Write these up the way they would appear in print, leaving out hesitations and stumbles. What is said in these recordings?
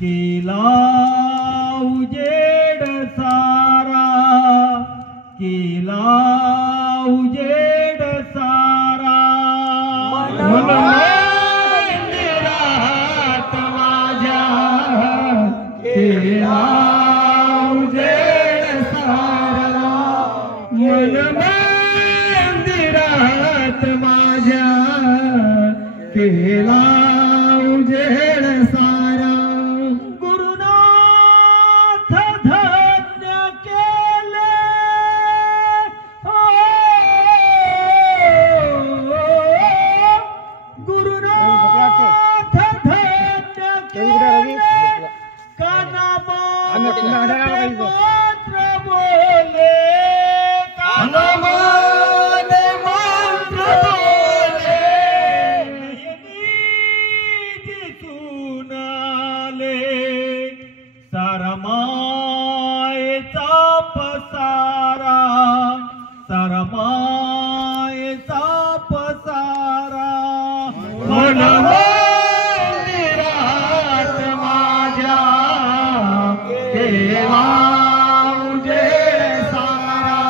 केला उजेड सारा, केला उजेड सारा, मंदिरात माझ्या केला उजेड सारा, मन मंदिरात माझ्या केला उजेड सारा. गुरुनाथ धन्य केले हो, गुरुनाथ धन्य केले, कानामात्र बोले, कानामाने मंत्र बोले, दिसून आले सारा मायेचा पसारा, सारा मायेचा पसारा, मन मंदिरात माझ्या केला उजेड सारा,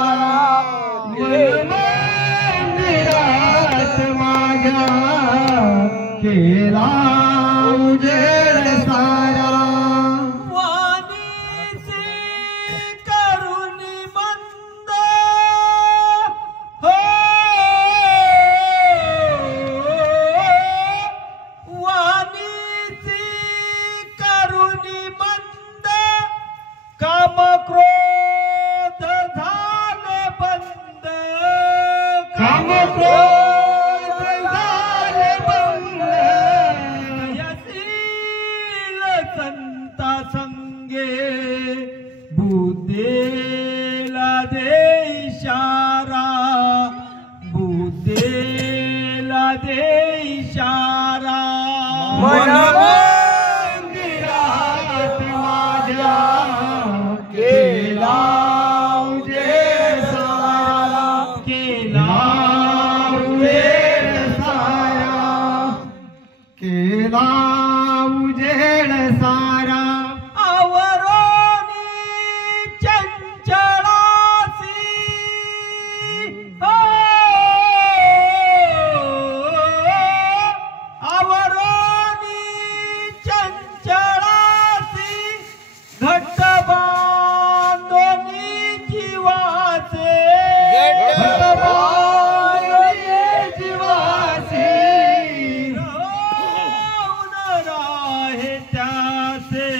मन मंदिरात माझ्या केला उजेड सारा. वाणीसी करुणी मंद हो, वाणीसी करुणी मंद, काम क्रोध झाले बंद, काम क्रोध झाले बंद, यशील संता संगे बुद्धेला दे इशारा, बुद्धेला दे इशारा, मन मंदिरात माझ्या केला उजेड सारा, केला उजेड सारा, केला उजेड सारा. आवरोनी चंचळासी हो, आवरोनी चंचळासी, घट्ट बांधोनी जीवाचे, घट्ट बांधोनी जीवाचे, राहून राहे त्याचे,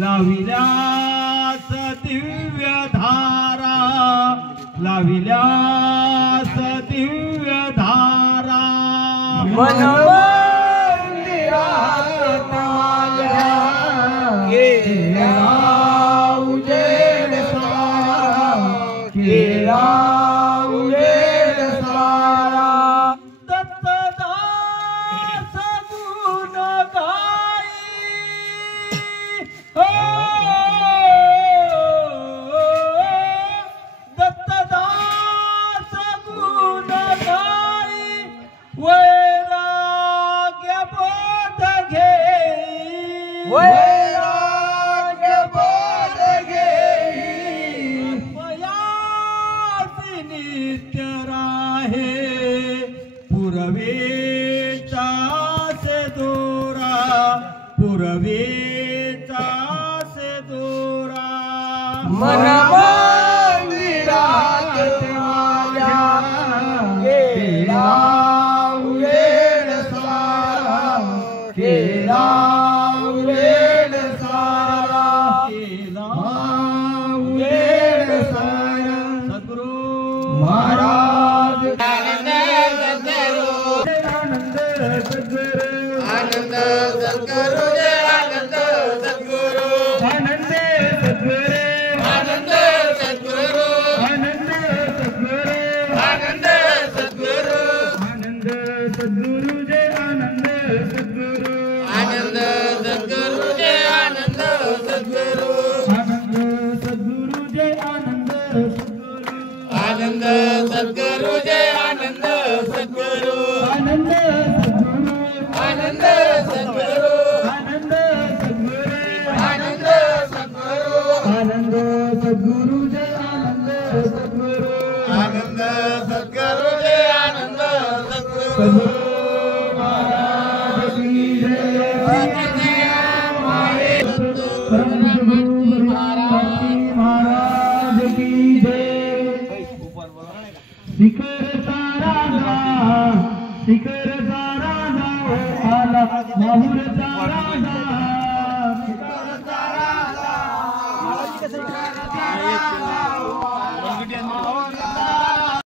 लाविल्यास दिव्य धारा, लाविल्यास दिव्य धारा, मन मंदिरात माझ्या केला उजेड सारा, केला उजेड सारा. दत्तदास गुण गाई हो, दत्तदास गुण गाई, वैराग्य बोध घेई, वैराग्य बोध घेई, वयासी नित्य राहे, पुरवेचा से दोरा, पुरवेचा से दोरा, मन मंदिरात माझ्या केला उजेड सारा, केला उजेड सारा, केला उजेड सारा. सद्गुरु महाराज आनंद सद्गुरु, आनंद सद्गुरु, जय आनंद सद्गुरु, आनंद सद्गुरु, आनंद सद्गुरु, आनंद सद्गुरु, आनंद सद्गुरु, आनंद सद्गुरु, जय आनंद सद्गुरु, आनंद सद्गुरु, जय आनंद सद्गुरु, आनंद सद्गुरु, जय आनंद सद्गुरु, आनंद सद्गुरु, जय आनंद सद्गुरु, आनंद सद्गुरु, आनंद सद्गुरु, आनंद सद्गुरु. महाराज की जय। महाराज की जय। शिखरचा राजा आला, माहुरचा राजा